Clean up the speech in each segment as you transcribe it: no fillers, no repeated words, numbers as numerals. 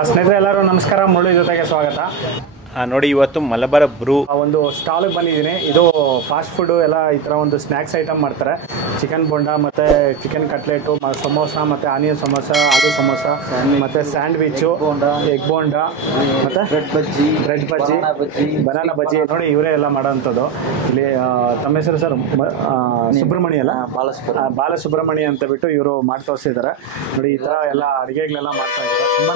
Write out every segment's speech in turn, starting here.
ಸ್ನೇಹಿತರೆ ಎಲ್ಲರೂ ನಮಸ್ಕಾರ. ಮುಳ್ಳು ಜೊತೆಗೆ ಸ್ವಾಗತ. ನೋಡಿ ಇವತ್ತು ಮಲಬಾರ್ ಬ್ರೂ ಒಂದು ಸ್ಟಾಲ್ಗೆ ಬಂದಿದ್ದೀನಿ. ಇದು ಫಾಸ್ಟ್ ಫುಡ್ ಎಲ್ಲ ಈ ಥರ ಒಂದು ಸ್ನ್ಯಾಕ್ಸ್ ಐಟಮ್ ಮಾಡ್ತಾರೆ. ಚಿಕನ್ ಬೋಂಡ ಮತ್ತು ಚಿಕನ್ ಕಟ್ಲೆಟು, ಸಮೋಸ ಮತ್ತು ಆನಿಯನ್ ಸಮೋಸ, ಆಲೂ ಸಮೋಸ ಮತ್ತು ಸ್ಯಾಂಡ್ವಿಚ್ಚು, ಎಗ್ ಬೋಂಡ ಮತ್ತು ಬ್ರೆಡ್ ಬಜ್ಜಿ, ಬನಾನಾ ಬಜ್ಜಿ. ನೋಡಿ ಇವರೇ ಎಲ್ಲ ಮಾಡೋವಂಥದ್ದು. ಇಲ್ಲಿ ತಮ್ಮ ಹೆಸರು ಸರ್? ಸುಬ್ರಹ್ಮಣ್ಯ ಅಲ್ಲ, ಬಾಲಸುಬ್ರಹ್ಮಣ್ಯ ಅಂತ ಬಿಟ್ಟು ಇವರು ಮಾಡಿ ತೋರಿಸಿದ್ದಾರೆ. ನೋಡಿ ಈ ಥರ ಎಲ್ಲ ಅಡುಗೆಗಳೆಲ್ಲ ಮಾಡ್ತಾ ಇದ್ದಾರೆ. ತುಂಬಾ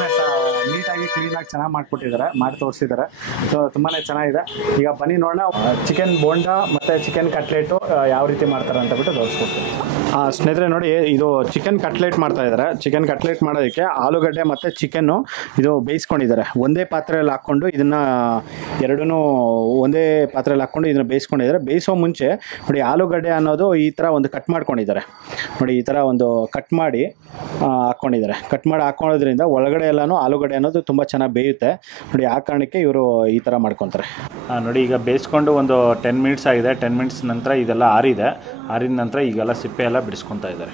ನೀಟಾಗಿ ಕ್ಲೀನಾಗಿ ಚೆನ್ನಾಗಿ ಮಾಡಿಕೊಟ್ಟಿದ್ದಾರೆ, ಮಾಡಿ ತೋರಿಸಿದ್ದಾರೆ. ಸೊ ತುಂಬಾ ಚೆನ್ನಾಗಿದೆ. ಈಗ ಬನ್ನಿ ನೋಡೋಣ ಚಿಕನ್ ಬೋಂಡ ಮತ್ತು ಚಿಕನ್ ಕಟ್ಲೆಟು ಯಾವ ರೀತಿ ಮಾಡ್ತಾರೆ ಅಂತ ಬಿಟ್ಟು ತೋರಿಸ್ಕೊಡ್ತೀನಿ. ಸ್ನೇಹಿತರೆ ನೋಡಿ, ಇದು ಚಿಕನ್ ಕಟ್ಲೆಟ್ ಮಾಡ್ತಾ ಇದ್ದಾರೆ. ಚಿಕನ್ ಕಟ್ಲೆಟ್ ಮಾಡೋದಕ್ಕೆ ಆಲೂಗಡ್ಡೆ ಮತ್ತು ಚಿಕನ್ನು ಇದು ಬೇಯಿಸ್ಕೊಂಡಿದ್ದಾರೆ. ಒಂದೇ ಪಾತ್ರೆಯಲ್ಲಿ ಹಾಕ್ಕೊಂಡು ಇದನ್ನು ಎರಡೂ ಒಂದೇ ಪಾತ್ರೆಯಲ್ಲಿ ಹಾಕ್ಕೊಂಡು ಇದನ್ನು ಬೇಯಿಸ್ಕೊಂಡಿದ್ದಾರೆ. ಬೇಯಿಸೋ ಮುಂಚೆ ನೋಡಿ ಆಲೂಗಡ್ಡೆ ಅನ್ನೋದು ಈ ಥರ ಒಂದು ಕಟ್ ಮಾಡ್ಕೊಂಡಿದ್ದಾರೆ. ನೋಡಿ ಈ ಥರ ಒಂದು ಕಟ್ ಮಾಡಿ ಹಾಕ್ಕೊಂಡಿದ್ದಾರೆ. ಕಟ್ ಮಾಡಿ ಹಾಕ್ಕೊಳ್ಳೋದ್ರಿಂದ ಒಳಗಡೆ ಎಲ್ಲನೂ ಆಲೂಗಡ್ಡೆ ಅನ್ನೋದು ತುಂಬ ಚೆನ್ನಾಗಿ ಬೇಯುತ್ತೆ. ನೋಡಿ ಆ ಕಾರಣಕ್ಕೆ ಇವರು ಈ ಥರ ಮಾಡ್ಕೊತಾರೆ. ನೋಡಿ ಈಗ ಬೇಯಿಸ್ಕೊಂಡು ಒಂದು 10 ಮಿನಿಟ್ಸ್ ಆಗಿದೆ. 10 ಮಿನಿಟ್ಸ್ ನಂತರ ಇದೆಲ್ಲ ಆರಿದ ನಂತರ ಈಗೆಲ್ಲ ಸಿಪ್ಪೆ ಎಲ್ಲ ಬಿಡಿಸ್ಕೊತಾ ಇದ್ದಾರೆ.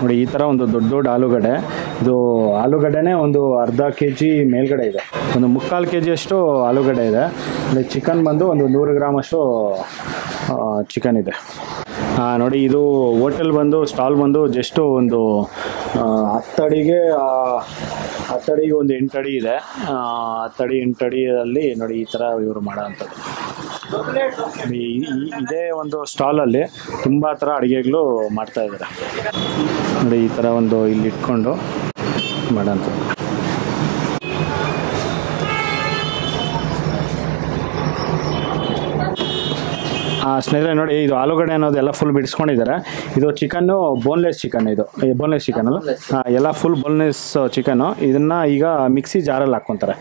ನೋಡಿ ಈ ಥರ ಒಂದು ದೊಡ್ಡ ದೊಡ್ಡ ಆಲೂಗಡ್ಡೆ. ಇದು ಆಲೂಗಡ್ಡೆನೇ ಒಂದು ಅರ್ಧ kg ಮೇಲ್ಗಡೆ ಇದೆ. ಒಂದು 3/4 kg ಅಷ್ಟು ಆಲೂಗಡ್ಡೆ ಇದೆ. ನೋಡಿ ಚಿಕನ್ ಬಂದು ಒಂದು 100 ಗ್ರಾಮಷ್ಟು ಚಿಕನ್ ಇದೆ. ನೋಡಿ ಇದು ಹೋಟೆಲ್ ಬಂದು ಸ್ಟಾಲ್ ಬಂದು ಜಸ್ಟು ಒಂದು 10 ಅಡಿಗೆ ಒಂದು 8 ಅಡಿ ಇದೆ. 10 ಅಡಿ 8 ಅಡಿಯಲ್ಲಿ ನೋಡಿ ಈ ಥರ ಇವರು ಮಾಡೋ ಅಂಥದ್ದು. ಇದೇ ಒಂದು ಸ್ಟಾಲಲ್ಲಿ ತುಂಬ ಥರ ಅಡುಗೆಗಳು ಮಾಡ್ತಾ ಇದ್ದಾರೆ. ನೋಡಿ ಈ ಥರ ಒಂದು ಇಲ್ಲಿ ಇಟ್ಕೊಂಡು ಮಾಡೋಂಥದ್ದು. ಸ್ನೇಹಿತರೆ ನೋಡಿ, ಇದು ಆಲೂಗಡ್ಡೆ ಅನ್ನೋದೆಲ್ಲ ಫುಲ್ ಬಿಡಿಸ್ಕೊಂಡಿದ್ದಾರೆ. ಇದು ಚಿಕನ್ನು ಬೋನ್ಲೆಸ್ ಚಿಕನ್. ಇದು ಬೋನ್ಲೆಸ್ ಚಿಕನ್ ಅಲ್ಲ, ಎಲ್ಲ ಫುಲ್ ಬೋನ್ಲೆಸ್ ಚಿಕನ್ನು. ಇದನ್ನು ಈಗ ಮಿಕ್ಸಿ ಜಾರಲ್ಲಿ ಹಾಕ್ಕೊತಾರೆ.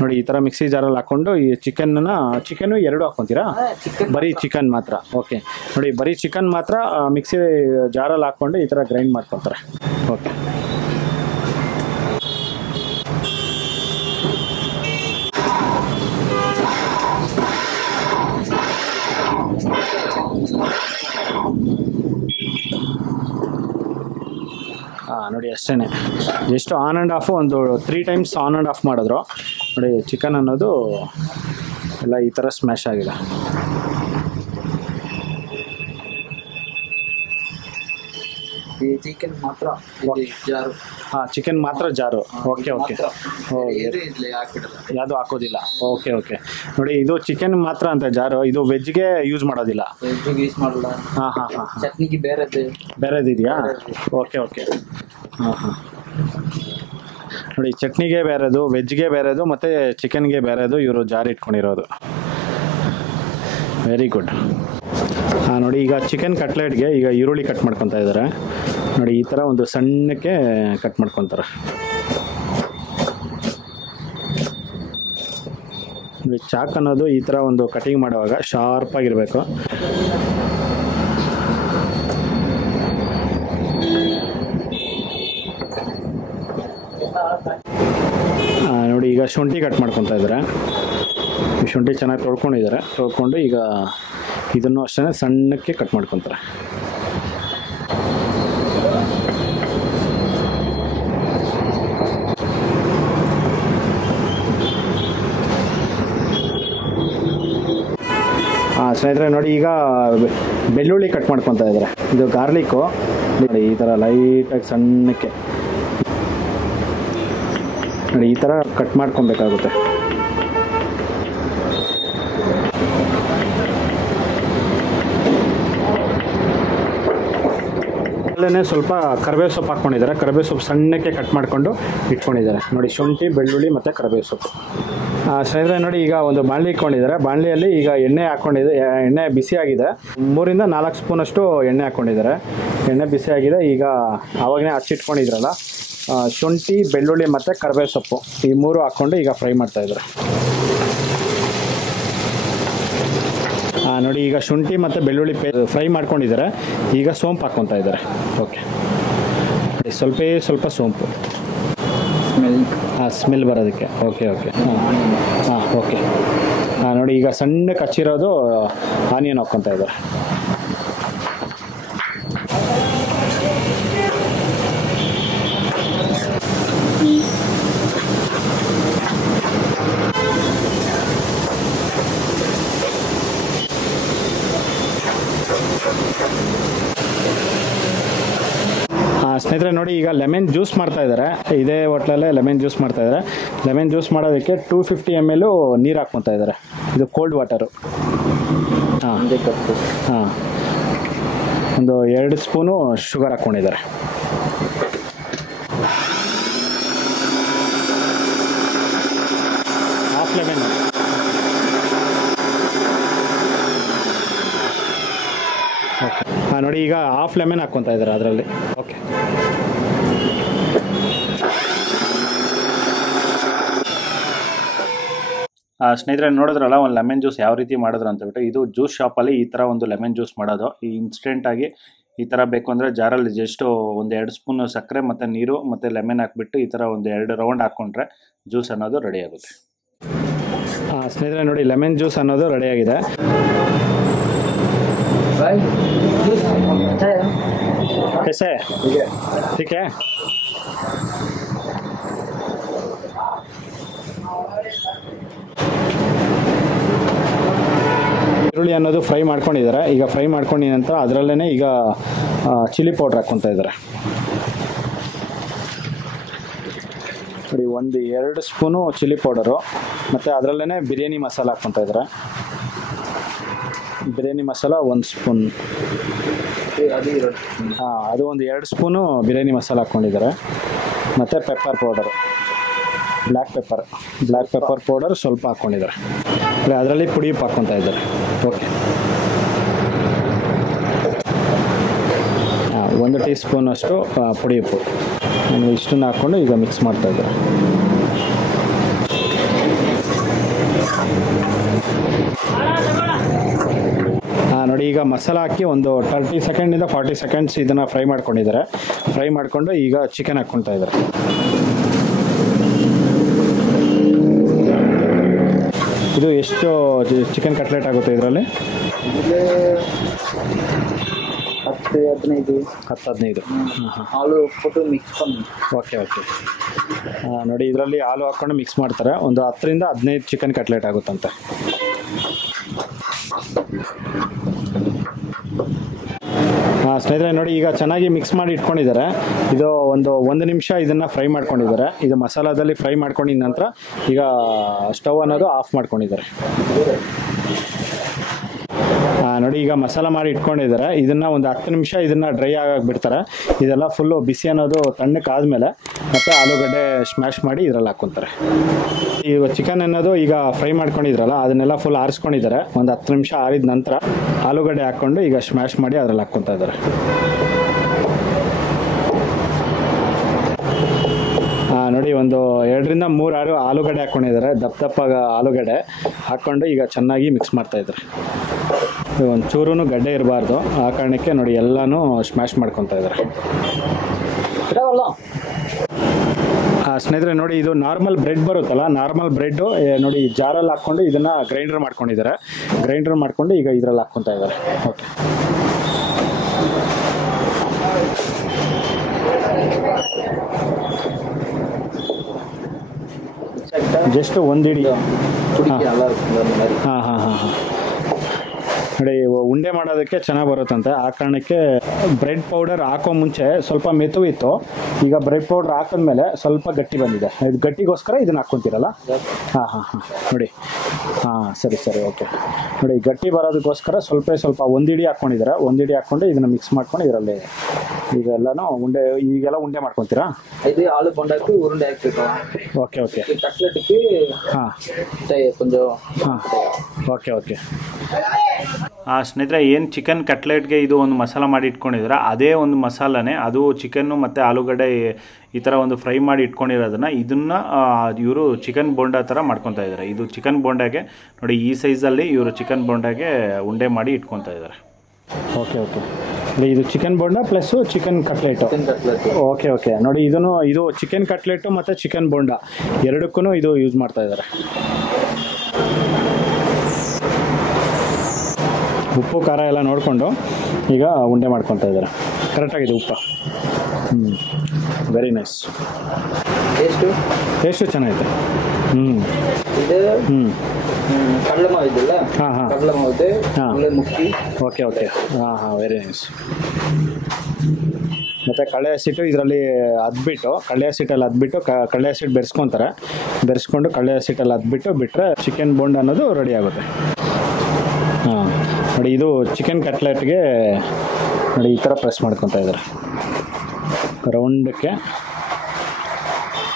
ನೋಡಿ ಈ ಥರ ಮಿಕ್ಸಿ ಜಾರಲ್ಲಿ ಹಾಕ್ಕೊಂಡು ಈ ಚಿಕನ್ನು ಎರಡು ಹಾಕ್ಕೊತೀರಾ? ಬರೀ ಚಿಕನ್ ಮಾತ್ರ? ಓಕೆ. ನೋಡಿ ಬರೀ ಚಿಕನ್ ಮಾತ್ರ ಮಿಕ್ಸಿ ಜಾರಲ್ಲಿ ಹಾಕ್ಕೊಂಡು ಈ ಥರ ಗ್ರೈಂಡ್ ಮಾಡ್ಕೊತಾರೆ. ಓಕೆ. ನೋಡಿ ಅಷ್ಟೇ. ಜಸ್ಟ್ ಆನ್ ಆ್ಯಂಡ್ ಆಫ್ ಒಂದು 3 ಟೈಮ್ಸ್ ಆನ್ ಆ್ಯಂಡ್ ಆಫ್ ಮಾಡಿದ್ರು. ನೋಡಿ ಚಿಕನ್ ಅನ್ನೋದು ಎಲ್ಲ ಈ ಥರ ಸ್ಮ್ಯಾಶ್ ಆಗಿದೆ. ಚಿಕನ್ ಮಾತ್ರ ಜಾರು. ಚಿಕನ್ ಮಾತ್ರ ಜಾರು. Okay okay. ಯಾವುದು ಹಾಕೋದಿಲ್ಲ. Okay okay. ನೋಡಿ ಇದು ಚಿಕನ್ ಮಾತ್ರ ಅಂತ ಜಾರು. ಇದು ವೆಜ್ಗೆ ಯೂಸ್ ಮಾಡೋದಿಲ್ಲ. ಯೂಸ್ ಮಾಡಲ್ಲ. ಚಟ್ನಿಗೆ ಬೇರೆದಿದೆಯಾ? Okay okay. ನೋಡಿ ಚಟ್ನಿಗೆ ಬೇರೆದು, ವೆಜ್ಗೆ ಬೇರೆದು, ಮತ್ತು ಚಿಕನ್ಗೆ ಬೇರೆದು ಇವರು ಜಾರು ಇಟ್ಕೊಂಡಿರೋದು. Very good. ನೋಡಿ ಈಗ ಚಿಕನ್ ಕಟ್ಲೆಟ್ಗೆ ಈಗ ಈರುಳ್ಳಿ ಕಟ್ ಮಾಡ್ಕೊತಾ ಇದ್ದಾರೆ. ನೋಡಿ ಈ ಥರ ಒಂದು ಸಣ್ಣಕ್ಕೆ ಕಟ್ ಮಾಡ್ಕೊತಾರೆ. ನೋಡಿ ಚಾಕ್ ಅನ್ನೋದು ಈ ಥರ ಒಂದು ಕಟಿಂಗ್ ಮಾಡುವಾಗ ಶಾರ್ಪಾಗಿರಬೇಕು. ನೋಡಿ ಈಗ ಶುಂಠಿ ಕಟ್ ಮಾಡ್ಕೊತಾ ಇದ್ದಾರೆ. ಶುಂಠಿ ಚೆನ್ನಾಗಿ ತೊಳ್ಕೊಂಡು ಈಗ ಇದನ್ನು ಅಷ್ಟೇ ಸಣ್ಣಕ್ಕೆ ಕಟ್ ಮಾಡ್ಕೊತಾರೆ. ಸ್ನೇಹಿತರೆ ನೋಡಿ ಈಗ ಬೆಳ್ಳುಳ್ಳಿ ಕಟ್ ಮಾಡ್ಕೊತಾ ಇದ್ದಾರೆ. ಇದು ಗಾರ್ಲಿಕ್ಕು. ನೋಡಿ ಈ ಥರ ಲೈಟಾಗಿ ಸಣ್ಣಕ್ಕೆ ನೋಡಿ ಈ ಥರ ಕಟ್ ಮಾಡ್ಕೊಬೇಕಾಗುತ್ತೆ. ಅಲ್ಲೇ ಸ್ವಲ್ಪ ಕರಿಬೇವು ಸೊಪ್ಪು ಹಾಕ್ಕೊಂಡಿದ್ದಾರೆ. ಕರಿಬೇವು ಸೊಪ್ಪು ಸಣ್ಣಕ್ಕೆ ಕಟ್ ಮಾಡಿಕೊಂಡು ಇಟ್ಕೊಂಡಿದ್ದಾರೆ. ನೋಡಿ ಶುಂಠಿ, ಬೆಳ್ಳುಳ್ಳಿ ಮತ್ತು ಕರಿಬೇವು ಸೊಪ್ಪು. ಸ್ನೇಹಿತರೆ ನೋಡಿ ಈಗ ಒಂದು ಬಾಣಲಿ ಇಟ್ಕೊಂಡಿದ್ದಾರೆ. ಬಾಣಲಿಯಲ್ಲಿ ಈಗ ಎಣ್ಣೆ ಬಿಸಿಯಾಗಿದೆ. 3 ರಿಂದ 4 ಸ್ಪೂನಷ್ಟು ಎಣ್ಣೆ ಹಾಕ್ಕೊಂಡಿದ್ದಾರೆ. ಎಣ್ಣೆ ಬಿಸಿಯಾಗಿದೆ. ಈಗ ಆವಾಗಲೇ ಹಚ್ಚಿಟ್ಕೊಂಡಿದ್ರಲ್ಲ ಶುಂಠಿ, ಬೆಳ್ಳುಳ್ಳಿ ಮತ್ತು ಕರಿಬೇವು ಸೊಪ್ಪು, ಈ 3 ಹಾಕ್ಕೊಂಡು ಈಗ ಫ್ರೈ ಮಾಡ್ತಾಯಿದ್ದಾರೆ. ನೋಡಿ ಈಗ ಶುಂಠಿ ಮತ್ತು ಬೆಳ್ಳುಳ್ಳಿ ಫ್ರೈ ಮಾಡ್ಕೊಂಡಿದ್ದಾರೆ. ಈಗ ಸೋಂಪು ಹಾಕ್ಕೊತಾ ಇದ್ದಾರೆ. ಓಕೆ. ಸ್ವಲ್ಪ ಸೋಂಪು ಸ್ಮೆಲ್ ಬರೋದಕ್ಕೆ. Okay okay. ಓಕೆ. ನೋಡಿ ಈಗ ಸಣ್ಣಕ್ಕೆ ಹಚ್ಚಿರೋದು ಆನಿಯನ್ ಹಾಕ್ಕೊತಾ ಇದ್ದಾರೆ. ಸ್ನೇಹಿತರೆ ನೋಡಿ, ಈಗ ಲೆಮನ್ ಜ್ಯೂಸ್ ಮಾಡ್ತಾ ಇದ್ದಾರೆ. ಇದೇ ಹೋಟ್ಲಲ್ಲೇ ಲೆಮನ್ ಜ್ಯೂಸ್ ಮಾಡ್ತಾ ಇದ್ದಾರೆ. ಲೆಮನ್ ಜ್ಯೂಸ್ ಮಾಡೋದಕ್ಕೆ 250 ml ನೀರು ಹಾಕ್ಕೊತಾ ಇದ್ದಾರೆ. ಇದು ಕೋಲ್ಡ್ ವಾಟರು. ಹಾಂ ಹಾಂ, ಒಂದು 2 ಸ್ಪೂನು ಶುಗರ್ ಹಾಕ್ಕೊಂಡಿದ್ದಾರೆ. Half lemon. ಓಕೆ, ಹಾಂ ನೋಡಿ, ಈಗ ಹಾಫ್ ಲೆಮನ್ ಹಾಕ್ಕೊತಾ ಇದ್ದಾರೆ ಅದರಲ್ಲಿ. ಓಕೆ, ಸ್ನೇಹಿತರೆ ನೋಡಿದ್ರಲ್ಲ ಒಂದು ಲೆಮನ್ ಜ್ಯೂಸ್ ಯಾವ ರೀತಿ ಮಾಡಿದ್ರು ಅಂತ ಬಿಟ್ಟು. ಇದು ಜ್ಯೂಸ್ ಶಾಪಲ್ಲಿ ಈ ಥರ ಒಂದು ಲೆಮನ್ ಜ್ಯೂಸ್ ಮಾಡೋದು. ಈ ಇನ್ಸ್ಟೆಂಟಾಗಿ ಈ ಥರ ಬೇಕು ಅಂದರೆ ಜಾರಲ್ಲಿ ಜಸ್ಟ್ ಒಂದು 2 ಸ್ಪೂನ್ ಸಕ್ಕರೆ ಮತ್ತು ನೀರು ಮತ್ತು ಲೆಮನ್ ಹಾಕ್ಬಿಟ್ಟು ಈ ಥರ ಒಂದು 2 ರೌಂಡ್ ಹಾಕ್ಕೊಂಡ್ರೆ ಜ್ಯೂಸ್ ಅನ್ನೋದು ರೆಡಿ ಆಗುತ್ತೆ. ಸ್ನೇಹಿತರೆ ನೋಡಿ, ಲೆಮನ್ ಜ್ಯೂಸ್ ಅನ್ನೋದು ರೆಡಿಯಾಗಿದೆ. कैसे ठीक है ಈರುಳ್ಳಿ ಅನ್ನೋದು ಫ್ರೈ ಮಾಡ್ಕೊಂಡಿದ್ದಾರೆ. ಈಗ ಫ್ರೈ ಮಾಡ್ಕೊಂಡಿದ ನಂತರ ಅದರಲ್ಲೇ ಈಗ ಚಿಲ್ಲಿ ಪೌಡ್ರ್ ಹಾಕ್ಕೊತಾ ಇದ್ದಾರೆ. ನೋಡಿ, 1-2 ಸ್ಪೂನು ಚಿಲ್ಲಿ ಪೌಡರು ಮತ್ತು ಅದರಲ್ಲೇ ಬಿರಿಯಾನಿ ಮಸಾಲ ಹಾಕ್ಕೊತಾ ಇದ್ದಾರೆ. ಬಿರಿಯಾನಿ ಮಸಾಲ 1 ಸ್ಪೂನ್. ಹಾಂ, ಅದು ಒಂದು 2 ಸ್ಪೂನು ಬಿರಿಯಾನಿ ಮಸಾಲ ಹಾಕ್ಕೊಂಡಿದ್ದಾರೆ. ಮತ್ತು pepper powder, black pepper powder ಸ್ವಲ್ಪ ಹಾಕ್ಕೊಂಡಿದ್ದಾರೆ. ಅದರಲ್ಲಿ ಪುಡಿ ಉಪ್ಪು ಹಾಕ್ಕೊತಾ ಇದ್ದಾರೆ. ಓಕೆ, 1 ಟೀ ಸ್ಪೂನ್ ಅಷ್ಟು ಪುಡಿ ಉಪ್ಪು ಇಷ್ಟನ್ನು ಹಾಕ್ಕೊಂಡು ಈಗ ಮಿಕ್ಸ್ ಮಾಡ್ತಾ ಇದ್ದಾರೆ. ನೋಡಿ, ಈಗ ಮಸಾಲ ಹಾಕಿ ಒಂದು 30 ಸೆಕೆಂಡಿಂದ 40 ಸೆಕೆಂಡ್ಸ್ ಇದನ್ನು ಫ್ರೈ ಮಾಡ್ಕೊಂಡಿದ್ದಾರೆ. ಫ್ರೈ ಮಾಡಿಕೊಂಡು ಈಗ ಚಿಕನ್ ಹಾಕ್ಕೊತಾ ಇದ್ದಾರೆ. ಇದು ಎಷ್ಟು ಚಿಕನ್ ಕಟ್ಲೆಟ್ ಆಗುತ್ತೆ ಇದರಲ್ಲಿ? 10-15. ಹಾಲು ಕೊಟ್ಟು ಮಿಕ್ಸ್. ಓಕೆ. ನೋಡಿ, ಇದರಲ್ಲಿ ಹಾಲು ಹಾಕ್ಕೊಂಡು ಮಿಕ್ಸ್ ಮಾಡ್ತಾರೆ. ಒಂದು 10-15 ಚಿಕನ್ ಕಟ್ಲೆಟ್ ಆಗುತ್ತಂತೆ. ಸ್ನೇಹಿತರೆ ನೋಡಿ, ಈಗ ಚೆನ್ನಾಗಿ ಮಿಕ್ಸ್ ಮಾಡಿ ಇಟ್ಕೊಂಡಿದ್ದಾರೆ. ಇದು ಒಂದು ನಿಮಿಷ ಇದನ್ನು ಫ್ರೈ ಮಾಡ್ಕೊಂಡಿದ್ದಾರೆ. ಇದು ಮಸಾಲದಲ್ಲಿ ಫ್ರೈ ಮಾಡ್ಕೊಂಡಿದ ನಂತರ ಈಗ ಸ್ಟವ್ ಅನ್ನೋದು ಆಫ್ ಮಾಡ್ಕೊಂಡಿದ್ದಾರೆ. ನೋಡಿ, ಈಗ ಮಸಾಲ ಮಾಡಿ ಇಟ್ಕೊಂಡಿದ್ದಾರೆ. ಇದನ್ನು ಒಂದು 10 ನಿಮಿಷ ಇದನ್ನು ಡ್ರೈ ಆಗಕ್ಕೆ ಬಿಡ್ತಾರೆ. ಇದೆಲ್ಲ ಫುಲ್ಲು ಬಿಸಿ ಅನ್ನೋದು ತಣ್ಣಕ್ಕಾದ್ಮೇಲೆ ಮತ್ತು ಆಲೂಗಡ್ಡೆ ಸ್ಮ್ಯಾಶ್ ಮಾಡಿ ಇದರಲ್ಲಿ ಹಾಕ್ಕೊತಾರೆ. ಈಗ ಚಿಕನ್ ಅನ್ನೋದು ಈಗ ಫ್ರೈ ಮಾಡ್ಕೊಂಡಿದ್ರಲ್ಲ, ಅದನ್ನೆಲ್ಲ ಫುಲ್ ಆರಿಸ್ಕೊಂಡಿದ್ದಾರೆ. ಒಂದು 10 ನಿಮಿಷ ಆರಿದ ನಂತರ ಆಲೂಗಡ್ಡೆ ಹಾಕ್ಕೊಂಡು ಈಗ ಸ್ಮ್ಯಾಶ್ ಮಾಡಿ ಅದರಲ್ಲಿ ಹಾಕ್ಕೊತಾ ಇದ್ದಾರೆ. ನೋಡಿ, ಒಂದು 2-3 ಆಲೂಗಡ್ಡೆ ಹಾಕ್ಕೊಂಡಿದ್ದಾರೆ. ದಪ್ಪ ಆಲೂಗಡ್ಡೆ ಹಾಕ್ಕೊಂಡು ಈಗ ಚೆನ್ನಾಗಿ ಮಿಕ್ಸ್ ಮಾಡ್ತಾ ಇದ್ದಾರೆ. ಒಂದು ಚೂರು ಗಡ್ಡೆ ಇರಬಾರ್ದು, ಆ ಕಾರಣಕ್ಕೆ ನೋಡಿ ಎಲ್ಲನೂ ಸ್ಮ್ಯಾಶ್ ಮಾಡ್ಕೊತಾ ಇದ್ದಾರೆ. ಸ್ನೇಹಿತರೆ ನೋಡಿ, ಇದು ನಾರ್ಮಲ್ ಬ್ರೆಡ್ ಬರುತ್ತಲ್ಲ, ನಾರ್ಮಲ್ ಬ್ರೆಡ್ಡು ನೋಡಿ ಜಾರಲ್ಲಿ ಹಾಕ್ಕೊಂಡು ಇದನ್ನು ಗ್ರೈಂಡರ್ ಮಾಡ್ಕೊಂಡಿದ್ದಾರೆ. ಗ್ರೈಂಡರ್ ಮಾಡ್ಕೊಂಡು ಈಗ ಇದರಲ್ಲಿ ಹಾಕ್ಕೊತಾ ಇದ್ದಾರೆ. ಓಕೆ, ಜಸ್ಟ್ 1 ಇಡಿ. ಹಾಂ. ನೋಡಿ, ಉಂಡೆ ಮಾಡೋದಕ್ಕೆ ಚೆನ್ನಾಗಿ ಬರುತ್ತಂತೆ. ಆ ಕಾರಣಕ್ಕೆ ಬ್ರೆಡ್ ಪೌಡರ್ ಹಾಕೋ ಮುಂಚೆ ಸ್ವಲ್ಪ ಮೆತು ಇತ್ತು. ಈಗ ಬ್ರೆಡ್ ಪೌಡರ್ ಹಾಕಿದ್ಮೇಲೆ ಸ್ವಲ್ಪ ಗಟ್ಟಿ ಬಂದಿದೆ. ಇದು ಗಟ್ಟಿಗೋಸ್ಕರ ಇದನ್ನು ಹಾಕ್ಕೊತೀರಲ್ಲ? ಹಾಂ. ನೋಡಿ, ಸರಿ. ಓಕೆ, ನೋಡಿ, ಗಟ್ಟಿ ಬರೋದಕ್ಕೋಸ್ಕರ ಸ್ವಲ್ಪ 1 ಇಡಿ ಹಾಕ್ಕೊಂಡಿದ್ದಾರೆ. 1 ಇಡಿ ಹಾಕ್ಕೊಂಡು ಇದನ್ನು ಮಿಕ್ಸ್ ಮಾಡ್ಕೊಂಡು ಇದರಲ್ಲಿ ಇದೆಲ್ಲನೂ ಉಂಡೆ, ಈಗೆಲ್ಲ ಉಂಡೆ ಮಾಡ್ಕೊತೀರಾ? ಇದು ಆಲೂ ಬೋಂಡಾಕ್ಕೆ ಉರುಂಡೆ ಹಾಕ್ಬೇಕು. ಓಕೆ. ಕಟ್ಲೆಟ್ಗೆ ಹಾಂ ಕೊಂಚ. ಹಾಂ, ಓಕೆ. ಸ್ನೇಹಿತರೆ, ಏನು ಚಿಕನ್ ಕಟ್ಲೆಟ್ಗೆ ಇದು ಒಂದು ಮಸಾಲ ಮಾಡಿ ಇಟ್ಕೊಂಡಿದ್ರೆ ಅದೇ ಒಂದು ಮಸಾಲನೇ ಅದು ಚಿಕನ್ನು ಮತ್ತು ಆಲೂಗಡ್ಡೆ ಈ ಥರ ಒಂದು ಫ್ರೈ ಮಾಡಿ ಇಟ್ಕೊಂಡಿರೋದನ್ನು ಇದನ್ನು ಇವರು ಚಿಕನ್ ಬೋಂಡಾ ಥರ ಮಾಡ್ಕೊತಾ ಇದ್ದಾರೆ. ಇದು ಚಿಕನ್ ಬೋಂಡಾಗೆ ನೋಡಿ, ಈ ಸೈಜಲ್ಲಿ ಇವರು ಚಿಕನ್ ಬೋಂಡಾಗೆ ಉಂಡೆ ಮಾಡಿ ಇಟ್ಕೊತಾ ಇದ್ದಾರೆ. ಓಕೆ. ಇದು chicken bonda plus chicken cutlet. Okay. ನೋಡಿ, ಇದು ಚಿಕನ್ ಕಟ್ಲೆಟು ಮತ್ತು ಚಿಕನ್ ಬೋಂಡಾ ಎರಡಕ್ಕೂ ಇದು ಯೂಸ್ ಮಾಡ್ತಾ ಇದ್ದಾರೆ. ಉಪ್ಪು ಖಾರ ಎಲ್ಲ ನೋಡಿಕೊಂಡು ಈಗ ಉಂಡೆ ಮಾಡ್ಕೊತಾ ಇದ್ದಾರೆ. ಕರೆಕ್ಟಾಗಿದೆ ಉಪ್ಪು. Very nice. ಟೇಸ್ಟು ಚೆನ್ನಾಗಿದೆ. ಕಡಲೆ ಮಾವು ಇದೆಯಲ್ಲ? ಹಾಂ. ಕಡಲೆ ಮಾವು ಇದೆ. ಹಾಂ. ಮುಕ್ಕಿ. ಓಕೆ. ಹಾಂ. Very nice. ಮತ್ತು ಕಡಲೆ ಹಸಿಟ್ಟು ಇದರಲ್ಲಿ ಅದ್ಬಿಟ್ಟು ಕಡಲೆ ಹಸಿಟ್ಟಲ್ಲಿ ಅದ್ಬಿಟ್ಟು ಕಡಲೆ ಹಸಿಟ್ಟು ಬೆರೆಸ್ಕೊತಾರೆ. ಬೆರೆಸ್ಕೊಂಡು ಕಡಲೆ ಹಸಿಟ್ಟಲ್ಲಿ ಅದ್ಬಿಟ್ಟು ಬಿಟ್ಟರೆ ಚಿಕನ್ ಬೋಂಡ ಅನ್ನೋದು ರೆಡಿ ಆಗುತ್ತೆ. ಹಾಂ ನೋಡಿ, ಇದು ಚಿಕನ್ ಕಟ್ಲೆಟ್ಗೆ ನೋಡಿ ಈ ಥರ ಪ್ರೆಸ್ ಮಾಡ್ಕೊತಾ ಇದ್ದಾರೆ ರೌಂಡಕ್ಕೆ.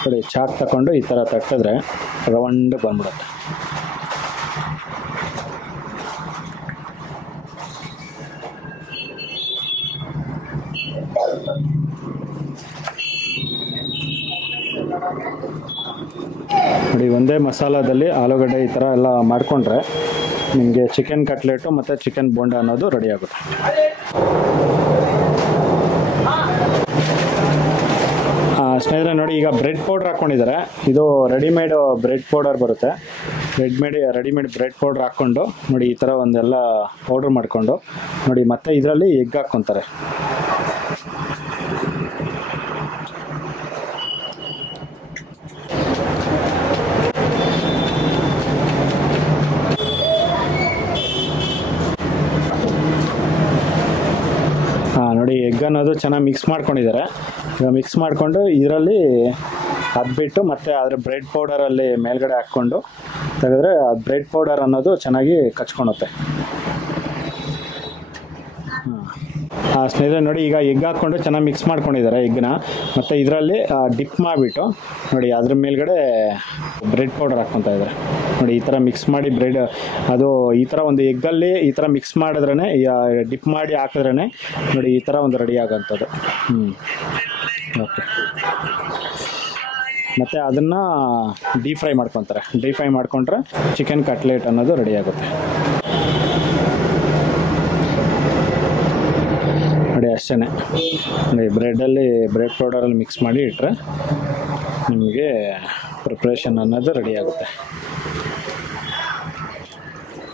ನೋಡಿ ಚಾಕ್ ತಗೊಂಡು ಈ ಥರ ತಟ್ಟಿದ್ರೆ ರೌಂಡ್ ಬಂದ್ಬಿಡುತ್ತೆ. ನೋಡಿ, ಒಂದೇ ಮಸಾಲದಲ್ಲಿ ಆಲೂಗಡ್ಡೆ ಈ ಥರ ಎಲ್ಲ ಮಾಡಿಕೊಂಡ್ರೆ ನಿಮಗೆ ಚಿಕನ್ ಕಟ್ಲೆಟು ಮತ್ತು ಚಿಕನ್ ಬೋಂಡ ಅನ್ನೋದು ರೆಡಿ ಆಗುತ್ತೆ. ಸ್ನೇಹಿತರೆ ನೋಡಿ, ಈಗ ಬ್ರೆಡ್ ಪೌಡ್ರ್ ಹಾಕ್ಕೊಂಡಿದ್ದಾರೆ. ಇದು ರೆಡಿಮೇಡ್ ಬ್ರೆಡ್ ಪೌಡರ್ ಬರುತ್ತೆ. ರೆಡಿಮೇಡ್ ಬ್ರೆಡ್ ಪೌಡ್ರ್ ಹಾಕ್ಕೊಂಡು ನೋಡಿ ಈ ಥರ ಒಂದೆಲ್ಲ ಪೌಡ್ರ್ ಮಾಡಿಕೊಂಡು ನೋಡಿ ಮತ್ತೆ ಇದರಲ್ಲಿ ಎಗ್ ಹಾಕ್ಕೊತಾರೆ. ನೋಡಿ ಎಗ್ ಅನ್ನೋದು ಚೆನ್ನಾಗಿ ಮಿಕ್ಸ್ ಮಾಡ್ಕೊಂಡಿದ್ದಾರೆ. ಈಗ ಮಿಕ್ಸ್ ಮಾಡಿಕೊಂಡು ಇದರಲ್ಲಿ ಅದ್ಬಿಟ್ಟು ಮತ್ತು ಅದರ ಬ್ರೆಡ್ ಪೌಡರಲ್ಲಿ ಮೇಲ್ಗಡೆ ಹಾಕ್ಕೊಂಡು ತೆಗೆದ್ರೆ ಆ ಬ್ರೆಡ್ ಪೌಡರ್ ಅನ್ನೋದು ಚೆನ್ನಾಗಿ ಕಚ್ಕೊಳುತ್ತೆ. ಸ್ನೇಹಿತರೆ ನೋಡಿ, ಈಗ ಎಗ್ ಹಾಕ್ಕೊಂಡು ಚೆನ್ನಾಗಿ ಮಿಕ್ಸ್ ಮಾಡ್ಕೊಂಡಿದ್ದಾರೆ ಎಗ್ನ. ಮತ್ತು ಇದರಲ್ಲಿ ಡಿಪ್ ಮಾಡಿಬಿಟ್ಟು ನೋಡಿ ಅದ್ರ ಮೇಲ್ಗಡೆ ಬ್ರೆಡ್ ಪೌಡರ್ ಹಾಕ್ಕೊತಾ ಇದ್ದಾರೆ. ನೋಡಿ ಈ ಥರ ಮಿಕ್ಸ್ ಮಾಡಿ ಬ್ರೆಡ್ ಅದು ಈ ಥರ ಒಂದು ಎಗ್ಗಲ್ಲಿ ಈ ಥರ ಮಿಕ್ಸ್ ಮಾಡಿದ್ರೇ ಡಿಪ್ ಮಾಡಿ ಹಾಕಿದ್ರೇ ನೋಡಿ ಈ ಥರ ಒಂದು ರೆಡಿ ಆಗೋಂಥದ್ದು. ಓಕೆ, ಮತ್ತು ಅದನ್ನು ಡೀಪ್ ಫ್ರೈ ಮಾಡ್ಕೊತಾರೆ. ಡೀಪ್ ಫ್ರೈ ಮಾಡ್ಕೊಂಡ್ರೆ ಚಿಕನ್ ಕಟ್ಲೆಟ್ ಅನ್ನೋದು ರೆಡಿ ಆಗುತ್ತೆ. ನೋಡಿ ಅಷ್ಟೇ. ನೋಡಿ ಬ್ರೆಡ್ಡಲ್ಲಿ ಬ್ರೆಡ್ ಪೌಡರಲ್ಲಿ ಮಿಕ್ಸ್ ಮಾಡಿ ಇಟ್ಟರೆ ನಿಮಗೆ ಪ್ರಿಪ್ರೇಷನ್ ಅನ್ನೋದು ರೆಡಿ ಆಗುತ್ತೆ.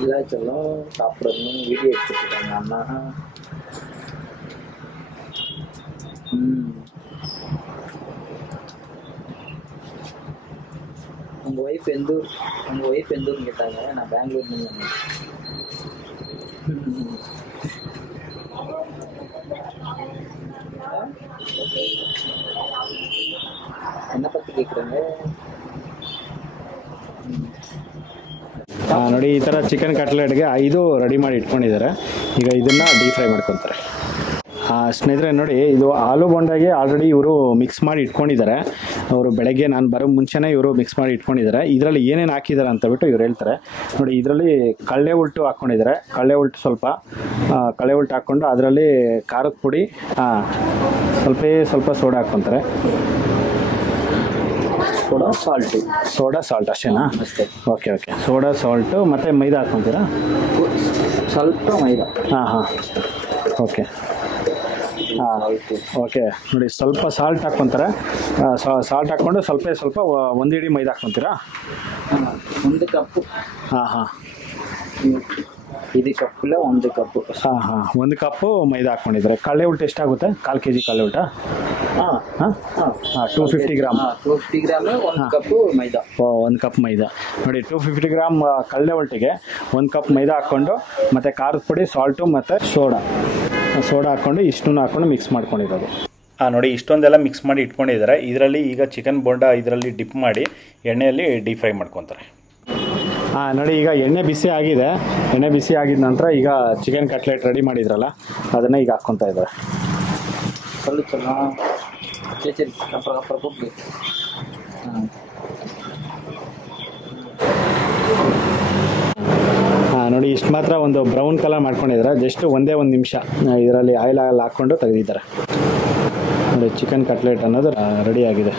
ఇలా చలో சாப்பிடணும் வீடியோ எடுத்துக்கிட்டாங்க அண்ணா. உங்கள் ஒய்ஃப் எந்த ஊர்னு கேட்டாங்க. நான் பெங்களூர். என்ன பற்றி கேட்குறாங்க? ನೋಡಿ ಈ ಥರ ಚಿಕನ್ ಕಟ್ಲೆಟ್ಗೆ 5 ರೆಡಿ ಮಾಡಿ ಇಟ್ಕೊಂಡಿದ್ದಾರೆ. ಈಗ ಇದನ್ನು ಡೀಪ್ ಫ್ರೈ ಮಾಡ್ಕೊತಾರೆ. ಸ್ನೇಹಿತರೆ ನೋಡಿ, ಇದು ಆಲೂ ಬೋಂಡಾಗೆ ಆಲ್ರೆಡಿ ಇವರು ಮಿಕ್ಸ್ ಮಾಡಿ ಇಟ್ಕೊಂಡಿದ್ದಾರೆ. ಅವರು ಬೆಳಗ್ಗೆ ನಾನು ಬರೋ ಮುಂಚೆನೇ ಇವರು ಮಿಕ್ಸ್ ಮಾಡಿ ಇಟ್ಕೊಂಡಿದ್ದಾರೆ. ಇದರಲ್ಲಿ ಏನೇನು ಹಾಕಿದ್ದಾರೆ ಅಂತ ಬಿಟ್ಟು ಇವ್ರು ಹೇಳ್ತಾರೆ. ನೋಡಿ ಇದರಲ್ಲಿ ಕಡಲೆ ಉಲ್ಟು ಹಾಕ್ಕೊಂಡಿದ್ದಾರೆ. ಕಡಲೆ ಉಲ್ಟು ಕಡಲೆ ಉಲ್ಟು ಹಾಕ್ಕೊಂಡು ಅದರಲ್ಲಿ ಖಾರದ ಪುಡಿ, ಸ್ವಲ್ಪ ಸೋಡಾ ಹಾಕ್ಕೊತಾರೆ. ಸೋಡಾ ಸಾಲ್ಟ್ ಅಷ್ಟೇನಾ? ಅಷ್ಟೇ. ಓಕೆ. ಸೋಡಾ ಸಾಲ್ಟು ಮತ್ತು ಮೈದಾ ಹಾಕ್ಕೊತೀರಾ? ಸ್ವಲ್ಪ ಮೈದಾ. ಹಾಂ ಓಕೆ. ಓಕೆ ನೋಡಿ, ಸ್ವಲ್ಪ ಸಾಲ್ಟ್ ಹಾಕ್ಕೊತಾರೆ. ಸಾಲ್ಟ್ ಹಾಕ್ಕೊಂಡು ಸ್ವಲ್ಪ ಒಂದು ಹಿಡಿ ಮೈದಾ ಹಾಕ್ಕೊತೀರಾ? 1 ಕಪ್ಪು. ಹಾಂ ಇದು ಕಪ್ಪಲ್ಲ 1 ಕಪ್ಪು. 1 ಕಪ್ಪು ಮೈದಾ ಹಾಕ್ಕೊಂಡಿದ್ದಾರೆ. ಕಡಲೆ ಉಲ್ಟು ಎಷ್ಟಾಗುತ್ತೆ? 1/4 kg ಕಡಲೆ ಉಲ್ಟ? 250 ಗ್ರಾಮ್. 250 ಗ್ರಾಮ್ 1 ಕಪ್ಪು ಮೈದಾ. 1 ಕಪ್ ಮೈದಾ. ನೋಡಿ 250 ಗ್ರಾಮ್ ಕಡಲೆ ಉಲ್ಟಿಗೆ 1 ಕಪ್ ಮೈದಾ ಹಾಕ್ಕೊಂಡು ಮತ್ತು ಖಾರದ ಪುಡಿ, ಸಾಲ್ಟು ಮತ್ತು ಸೋಡಾ ಹಾಕ್ಕೊಂಡು ಇಷ್ಟನ್ನು ಹಾಕ್ಕೊಂಡು ಮಿಕ್ಸ್ ಮಾಡ್ಕೊಂಡಿರೋದು. ನೋಡಿ ಇಷ್ಟೊಂದೆಲ್ಲ ಮಿಕ್ಸ್ ಮಾಡಿ ಇಟ್ಕೊಂಡಿದ್ದಾರೆ. ಇದರಲ್ಲಿ ಈಗ ಚಿಕನ್ ಬೋಂಡ ಇದರಲ್ಲಿ ಡಿಪ್ ಮಾಡಿ ಎಣ್ಣೆಯಲ್ಲಿ ಡೀಪ್ ಫ್ರೈ ಮಾಡ್ಕೊತಾರೆ. ನೋಡಿ ಈಗ ಎಣ್ಣೆ ಬಿಸಿ ಆಗಿದೆ. ಎಣ್ಣೆ ಬಿಸಿ ಆಗಿದ ನಂತರ ಈಗ ಚಿಕನ್ ಕಟ್ಲೆಟ್ ರೆಡಿ ಮಾಡಿದ್ರಲ್ಲ ಅದನ್ನು ಈಗ ಹಾಕ್ಕೊತಾ ಇದ್ದಾರೆ. ನೋಡಿ ಇಷ್ಟು ಮಾತ್ರ ಒಂದು ಬ್ರೌನ್ ಕಲರ್ ಮಾಡ್ಕೊಂಡಿದ್ದಾರೆ. ಜಸ್ಟ್ ಒಂದೇ 1 ನಿಮಿಷ ಇದರಲ್ಲಿ ಆಯಿಲ್ ಹಾಕ್ಕೊಂಡು ತೆಗೆದಿದ್ದಾರೆ. ನೋಡಿ ಚಿಕನ್ ಕಟ್ಲೆಟ್ ಅನ್ನೋದು ರೆಡಿ ಆಗಿದೆ.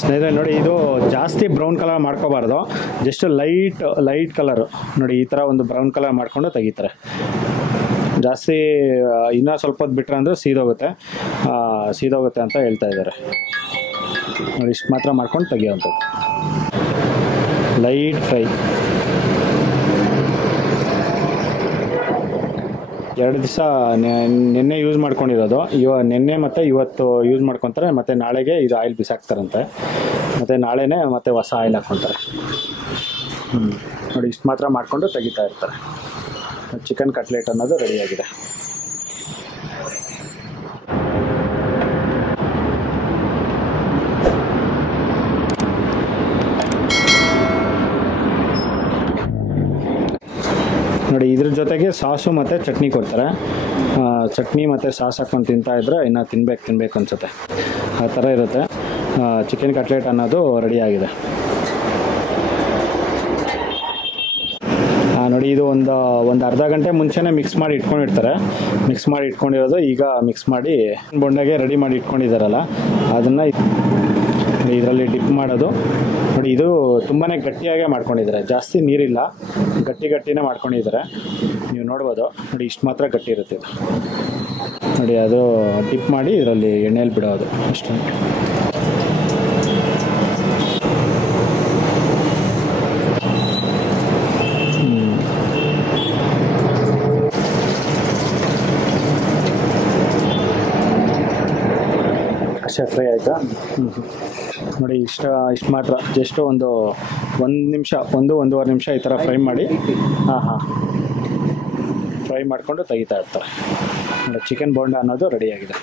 ಸ್ನೇಹಿತರೆ ನೋಡಿ, ಇದು ಜಾಸ್ತಿ ಬ್ರೌನ್ ಕಲರ್ ಮಾಡ್ಕೋಬಾರ್ದು. ಜಸ್ಟ್ ಲೈಟ್ ಕಲರು ನೋಡಿ ಈ ಥರ ಒಂದು ಬ್ರೌನ್ ಕಲರ್ ಮಾಡ್ಕೊಂಡು ತೆಗಿತಾರೆ. ಜಾಸ್ತಿ ಇನ್ನೂ ಸ್ವಲ್ಪ ಹೊತ್ತು ಬಿಟ್ಟರೆ ಅಂದರೆ ಸೀದೋಗುತ್ತೆ ಅಂತ ಹೇಳ್ತಾ ಇದ್ದಾರೆ. ನೋಡಿ ಇಷ್ಟು ಮಾತ್ರ ಮಾಡ್ಕೊಂಡು ತೆಗಿಯೋವಂಥದ್ದು. Light fry. 2 ದಿವಸ ನಿನ್ನೆ ಯೂಸ್ ಮಾಡ್ಕೊಂಡಿರೋದು, ನಿನ್ನೆ ಮತ್ತು ಇವತ್ತು ಯೂಸ್ ಮಾಡ್ಕೊತಾರೆ, ಮತ್ತು ನಾಳೆಗೆ ಇದು ಆಯಿಲ್ ಬಿಸಾಕ್ತಾರಂತೆ, ಮತ್ತು ನಾಳೆನೇ ಮತ್ತೆ ಹೊಸ ಆಯಿಲ್ ಹಾಕ್ಕೊತಾರೆ. ನೋಡಿ ಇಷ್ಟು ಮಾತ್ರ ಮಾಡಿಕೊಂಡು ತೆಗಿತಾ ಇರ್ತಾರೆ. ಚಿಕನ್ ಕಟ್ಲೆಟ್ ಅನ್ನೋದು ರೆಡಿಯಾಗಿದೆ. ನೋಡಿ ಇದ್ರ ಜೊತೆಗೆ ಸಾಸು ಮತ್ತು ಚಟ್ನಿ ಕೊಡ್ತಾರೆ. ಚಟ್ನಿ ಮತ್ತು ಸಾಸ್ ಹಾಕ್ಕೊಂಡು ತಿಂತಾ ಇದ್ದರೆ ಇನ್ನೂ ತಿನ್ಬೇಕು ಅನಿಸುತ್ತೆ, ಆ ಥರ ಇರುತ್ತೆ. ಚಿಕನ್ ಕಟ್ಲೆಟ್ ಅನ್ನೋದು ರೆಡಿಯಾಗಿದೆ. ನೋಡಿ ಇದು ಒಂದು ಅರ್ಧ ಗಂಟೆ ಮುಂಚೆನೇ ಮಿಕ್ಸ್ ಮಾಡಿ ಇಟ್ಕೊಂಡಿರ್ತಾರೆ. ಮಿಕ್ಸ್ ಮಾಡಿ ಇಟ್ಕೊಂಡಿರೋದು ಈಗ ಮಿಕ್ಸ್ ಮಾಡಿ ಬೊಂಡಾಗೆ ರೆಡಿ ಮಾಡಿ ಇಟ್ಕೊಂಡಿದ್ದಾರಲ್ಲ, ಅದನ್ನು ಇದರಲ್ಲಿ ಡಿಪ್ ಮಾಡೋದು. ನೋಡಿ ಇದು ತುಂಬಾ ಗಟ್ಟಿಯಾಗೇ ಮಾಡ್ಕೊಂಡಿದ್ದಾರೆ, ಜಾಸ್ತಿ ನೀರಿಲ್ಲ, ಗಟ್ಟಿನೇ ಮಾಡ್ಕೊಂಡಿದ್ದಾರೆ. ನೀವು ನೋಡ್ಬೋದು, ನೋಡಿ ಇಷ್ಟು ಮಾತ್ರ ಗಟ್ಟಿ ಇರುತ್ತೆ ಇದು. ನೋಡಿ ಅದು ಡಿಪ್ ಮಾಡಿ ಇದರಲ್ಲಿ ಎಣ್ಣೆಯಲ್ಲಿ ಬಿಡೋದು ಅಷ್ಟೇ. ಅಷ್ಟೇ ಫ್ರೈ ಆಯಿತಾ? ನೋಡಿ ಇಷ್ಟು ಮಾತ್ರ, ಜಸ್ಟ್ ಒಂದು ನಿಮಿಷ, 1-1.5 ನಿಮಿಷ ಈ ಥರ ಫ್ರೈ ಮಾಡಿ ಫ್ರೈ ಮಾಡಿಕೊಂಡು ತೆಗಿತಾ ಇರ್ತಾರೆ. ನೋಡಿ ಚಿಕನ್ ಬೋಂಡ ಅನ್ನೋದು ರೆಡಿಯಾಗಿದೆ.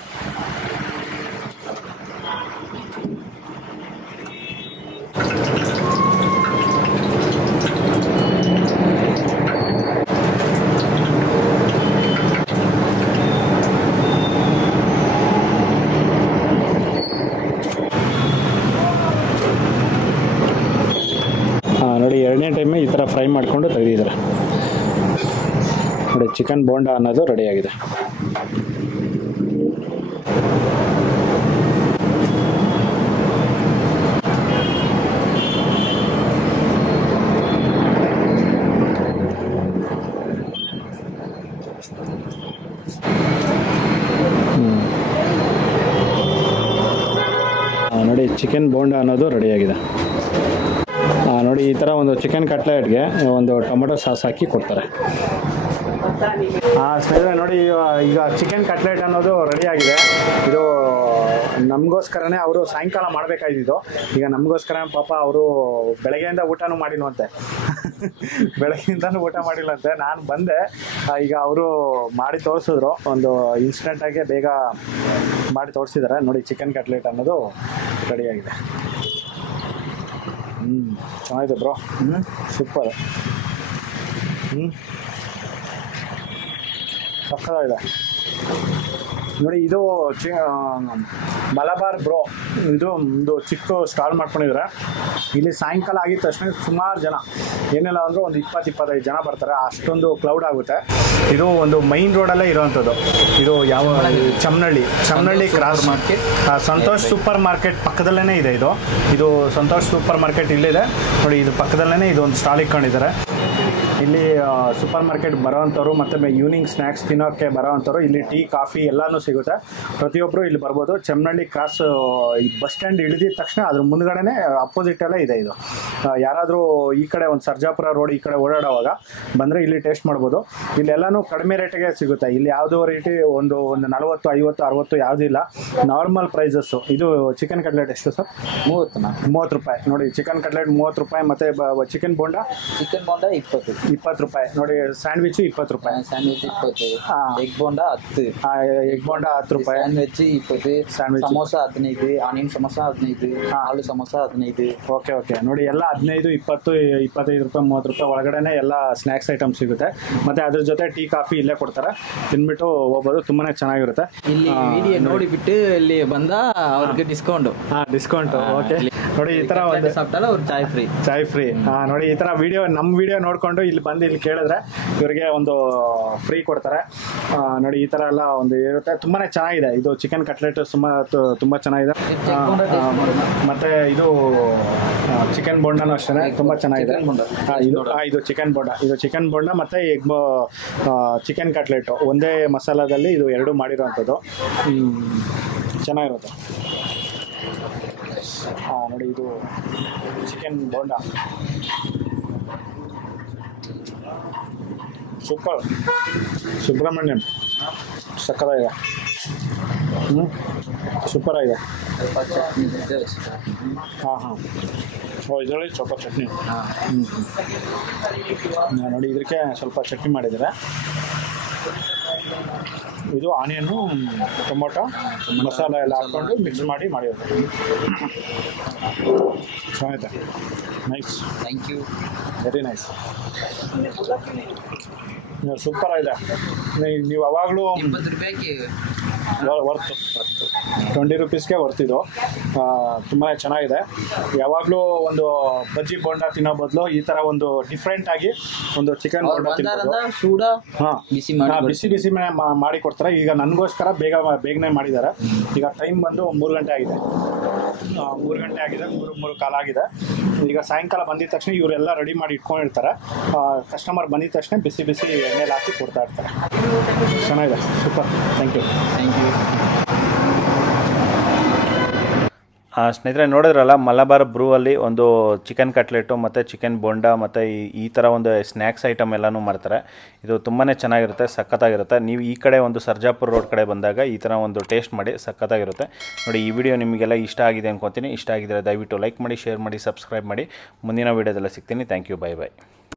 ನೋಡಿ 2ನೇ ಟೈಮೇ ಈ ಥರ ಫ್ರೈ ಮಾಡಿಕೊಂಡು ತೆಗೆದಿದ್ದಾರೆ. ನೋಡಿ ಚಿಕನ್ ಬೋಂಡ ಅನ್ನೋದು ರೆಡಿಯಾಗಿದೆ. ನೋಡಿ ಚಿಕನ್ ಬೋಂಡ ಅನ್ನೋದು ರೆಡಿಯಾಗಿದೆ. ನೋಡಿ ಈ ಥರ ಒಂದು ಚಿಕನ್ ಕಟ್ಲೆಟ್ಗೆ ಒಂದು ಟೊಮೆಟೊ ಸಾಸ್ ಹಾಕಿ ಕೊಡ್ತಾರೆ. ಸ್ನೇಹಿತರೆ ನೋಡಿ ಈಗ ಚಿಕನ್ ಕಟ್ಲೆಟ್ ಅನ್ನೋದು ರೆಡಿಯಾಗಿದೆ. ಇದು ನಮಗೋಸ್ಕರನೇ ಅವರು ಸಾಯಂಕಾಲ ಮಾಡಬೇಕಾಗಿದ್ದು. ಈಗ ನಮಗೋಸ್ಕರ ಪಾಪ ಅವರು ಬೆಳಗ್ಗೆಯಿಂದ ಊಟನೂ ಮಾಡಿಲ್ವಂತೆ ಬೆಳಗ್ಗೆಯಿಂದನೂ ಊಟ ಮಾಡಿಲ್ಲಂತೆ. ನಾನು ಬಂದೆ, ಈಗ ಅವರು ಮಾಡಿ ತೋರಿಸಿದ್ರು, ಒಂದು ಇನ್ಸ್ಟೆಂಟಾಗೆ ಬೇಗ ಮಾಡಿ ತೋರಿಸಿದ್ದಾರೆ. ನೋಡಿ ಚಿಕನ್ ಕಟ್ಲೆಟ್ ಅನ್ನೋದು ರೆಡಿಯಾಗಿದೆ. ಚೆನ್ನಾಗಿದೆ ಬ್ರೋ, ಸೂಪರ್. ಸಕ್ಕತ್ತಾಗಿದೆ. ನೋಡಿ ಇದು ಮಲಬಾರ್ ಬ್ರೋ, ಒಂದು ಚಿಕ್ಕ ಸ್ಟಾಲ್ ಮಾಡ್ಕೊಂಡಿದ್ರೆ ಇಲ್ಲಿ ಸಾಯಂಕಾಲ ಆಗಿದ ತಕ್ಷಣ ಸುಮಾರು ಜನ, ಏನೆಲ್ಲ ಅಂದರೂ ಒಂದು 20-25 ಜನ ಬರ್ತಾರೆ, ಅಷ್ಟೊಂದು ಕ್ಲೌಡ್ ಆಗುತ್ತೆ. ಇದು ಒಂದು ಮೈನ್ ರೋಡಲ್ಲೇ ಇರೋವಂಥದ್ದು. ಇದು ಯಾವ Chamnalli cross market, Santosh super market ಪಕ್ಕದಲ್ಲೇ ಇದೆ. ಇದು ಸಂತೋಷ್ ಸೂಪರ್ ಮಾರ್ಕೆಟ್ ಇಲ್ಲಿದೆ ನೋಡಿ. ಇದು ಪಕ್ಕದಲ್ಲೇ ಇದು ಒಂದು ಸ್ಟಾಲ್ ಇಟ್ಕೊಂಡಿದ್ದಾರೆ. ಇಲ್ಲಿ ಸೂಪರ್ ಮಾರ್ಕೆಟ್ ಬರೋವಂಥವ್ರು ಮತ್ತು ಈವ್ನಿಂಗ್ ಸ್ನ್ಯಾಕ್ಸ್ ತಿನ್ನೋಕ್ಕೆ ಬರೋವಂಥವ್ರು ಇಲ್ಲಿ ಟೀ ಕಾಫಿ ಎಲ್ಲನೂ ಸಿಗುತ್ತೆ. ಪ್ರತಿಯೊಬ್ಬರು ಇಲ್ಲಿ ಬರ್ಬೋದು. ಚೆಮ್ನಳ್ಳಿ ಕ್ರಾಸ್ ಬಸ್ ಸ್ಟ್ಯಾಂಡ್ ಇಳಿದಿದ ತಕ್ಷಣ ಅದ್ರ ಮುಂದ್ಗಡೆನೇ ಅಪೋಸಿಟಲ್ಲೇ ಇದೆ ಇದು. ಯಾರಾದರೂ ಈ ಕಡೆ ಒಂದು ಸರ್ಜಾಪುರ ರೋಡ್ ಈ ಕಡೆ ಓಡಾಡೋವಾಗ ಬಂದರೆ ಇಲ್ಲಿ ಟೇಸ್ಟ್ ಮಾಡ್ಬೋದು. ಇಲ್ಲೆಲ್ಲನೂ ಕಡಿಮೆ ರೇಟಿಗೆ ಸಿಗುತ್ತೆ. ಇಲ್ಲಿ ಯಾವುದೋ ರೇಟಿ ಒಂದು 40, 50, 60 ಯಾವುದೂ ಇಲ್ಲ, ನಾರ್ಮಲ್ ಪ್ರೈಸಸ್ಸು. ಇದು ಚಿಕನ್ ಕಟ್ಲೆಟ್ ಎಷ್ಟು ಸರ್? 30 ರೂಪಾಯಿ. ನೋಡಿ ಚಿಕನ್ ಕಟ್ಲೆಟ್ 30 ರೂಪಾಯಿ. ಮತ್ತು ಚಿಕನ್ ಬೋಂಡ 20 ರೂಪಾಯಿ. ನೋಡಿ ಸ್ಯಾಂಡ್ವಿಚ್ 20 ರೂಪಾಯಿ. Sandwich 20. Egg bonda 10. Egg bonda 10 ರೂಪಾಯಿ. Sandwich 20. Sandwich samosa 15. Onion samosa 15. ಆಲೂ ಸಮೋಸ 15. ಓಕೆ. ನೋಡಿ ಎಲ್ಲ 15, 20, 25 ರೂಪಾಯಿ, 30 ರೂಪಾಯಿ ಒಳಗಡೆನೆ ಎಲ್ಲ ಸ್ನ್ಯಾಕ್ಸ್ ಐಟಮ್ ಸಿಗುತ್ತೆ. ಮತ್ತು ಅದ್ರ ಜೊತೆ ಟೀ ಕಾಫಿ ಇಲ್ಲೇ ಕೊಡ್ತಾರೆ. ತಿನ್ಬಿಟ್ಟು ಹೋಗ್ಬೋದು, ತುಂಬಾ ಚೆನ್ನಾಗಿರುತ್ತೆ. ಇಲ್ಲಿ ವಿಡಿಯೋ ನೋಡಿಬಿಟ್ಟು ಇಲ್ಲಿ ಬಂದ ಅವ್ರಿಗೆ ಡಿಸ್ಕೌಂಟ್. ಓಕೆ. ನೋಡಿ ಈ ಥರ ಒಂದು ಅವ್ರು ಚಾಯ್ ಫ್ರೀ. ನೋಡಿ ಈ ಥರ ನಮ್ಮ ವಿಡಿಯೋ ನೋಡಿಕೊಂಡು ಇಲ್ಲಿ ಬಂದು ಇಲ್ಲಿ ಕೇಳಿದ್ರೆ ಇವರಿಗೆ ಒಂದು ಫ್ರೀ ಕೊಡ್ತಾರೆ. ನೋಡಿ ಈ ಥರ ಎಲ್ಲ ಒಂದು ಇರುತ್ತೆ. ತುಂಬಾ ಚೆನ್ನಾಗಿದೆ ಇದು ಚಿಕನ್ ಕಟ್ಲೆಟ್, ತುಂಬ ಚೆನ್ನಾಗಿದೆ. ಮತ್ತು ಇದು ಚಿಕನ್ ಬೋಂಡನೂ ಅಷ್ಟೇ ತುಂಬ ಚೆನ್ನಾಗಿದೆ. ಇದು ಚಿಕನ್ ಬೋಂಡ ಮತ್ತು ಚಿಕನ್ ಕಟ್ಲೆಟು ಒಂದೇ ಮಸಾಲದಲ್ಲಿ ಇದು 2 ಮಾಡಿರೋವಂಥದ್ದು. ಚೆನ್ನಾಗಿರುತ್ತೆ. ನೋಡಿ ಇದು ಚಿಕನ್ ಬೋಂಡ. ಸೂಪರ್. ಸುಬ್ರಹ್ಮಣ್ಯಂ ಸಕ್ಕತ್ತಾಗಿದೆ. ಸೂಪರ್ ಆಗಿದೆ. ಸ್ವಲ್ಪ ಚಟ್ನಿ ಇದೆ. ಹಾಂ ಇದರಲ್ಲಿ ಸ್ವಲ್ಪ ಚಟ್ನಿ. ನೋಡಿ ಇದಕ್ಕೆ ಸ್ವಲ್ಪ ಚಟ್ನಿ ಮಾಡಿದ್ದಾರೆ. ಇದು ಆನಿಯನ್ನು ಟೊಮೊಟೊ ಮಸಾಲ ಎಲ್ಲ ಹಾಕ್ಕೊಂಡು ಮಿಕ್ಸ್ ಮಾಡಿ ಮಾಡಿರೋದು. ಚೆನ್ನಾಗಿದೆ. Nice. Thank you. Very nice. Super ಆಗಿದೆ. ನೀವು ಯಾವಾಗಲೂ 20 ರೂಪಾಯಿಗೆ ವರ್ತು 20 ರೂಪೀಸ್ಗೆ ವರ್ತಿದ್ದು. ತುಂಬಾ ಚೆನ್ನಾಗಿದೆ. ಯಾವಾಗಲೂ ಒಂದು ಬಜ್ಜಿ ಬೋಂಡ ತಿನ್ನೋ ಬದಲು ಈ ಥರ ಒಂದು ಡಿಫ್ರೆಂಟಾಗಿ ಒಂದು ಚಿಕನ್ ಬೋಂಡ ತಿನ್ನೋದು. ಸೂಡ ಹಾಂ ಬಿಸಿ ಮಾಡಿ ಬಿಸಿ ಮಾಡಿ ಕೊಡ್ತಾರೆ. ಈಗ ನನಗೋಸ್ಕರ ಬೇಗನೆ ಮಾಡಿದ್ದಾರೆ. ಈಗ ಟೈಮ್ ಬಂದು 3 ಗಂಟೆ ಆಗಿದೆ. 3 ಗಂಟೆ ಆಗಿದೆ. 3 ಕಾಲ ಆಗಿದೆ. ಈಗ ಸಾಯಂಕಾಲ ಬಂದಿದ ತಕ್ಷಣ ಇವರೆಲ್ಲ ರೆಡಿ ಮಾಡಿ ಇಟ್ಕೊಂಡಿರ್ತಾರೆ. ಕಸ್ಟಮರ್ ಬಂದಿದ ತಕ್ಷಣ ಬಿಸಿ ಎಣ್ಣೆಲಿ ಹಾಕಿ ಕೊಡ್ತಾ ಇರ್ತಾರೆ. ಚೆನ್ನಾಗಿದೆ. Super. Thank you. Thank you. ಸ್ನೇಹಿತರೆ ನೋಡಿದ್ರಲ್ಲ, ಮಲಬಾರ್ ಬ್ರೂ ಅಲ್ಲಿ ಒಂದು ಚಿಕನ್ ಕಟ್ಲೆಟು ಮತ್ತು ಚಿಕನ್ ಬೋಂಡ ಮತ್ತು ಈ ಥರ ಒಂದು ಸ್ನ್ಯಾಕ್ಸ್ ಐಟಮ್ ಎಲ್ಲನೂ ಮಾಡ್ತಾರೆ. ಇದು ತುಂಬಾ ಚೆನ್ನಾಗಿರುತ್ತೆ, ಸಖತ್ತಾಗಿರುತ್ತೆ. ನೀವು ಈ ಕಡೆ ಒಂದು ಸರ್ಜಾಪುರ ರೋಡ್ ಕಡೆ ಬಂದಾಗ ಈ ಥರ ಒಂದು ಟೇಸ್ಟ್ ಮಾಡಿ, ಸಖತ್ತಾಗಿರುತ್ತೆ. ನೋಡಿ, ಈ ವಿಡಿಯೋ ನಿಮಗೆಲ್ಲ ಇಷ್ಟ ಆಗಿದೆ ಅನ್ಕೊತೀನಿ. ಇಷ್ಟ ಆಗಿದ್ದರೆ ದಯವಿಟ್ಟು ಲೈಕ್ ಮಾಡಿ, ಶೇರ್ ಮಾಡಿ, ಸಬ್ಸ್ಕ್ರೈಬ್ ಮಾಡಿ. ಮುಂದಿನ ವೀಡಿಯೋದೆಲ್ಲ ಸಿಗ್ತೀನಿ. Thank you. ಬೈ.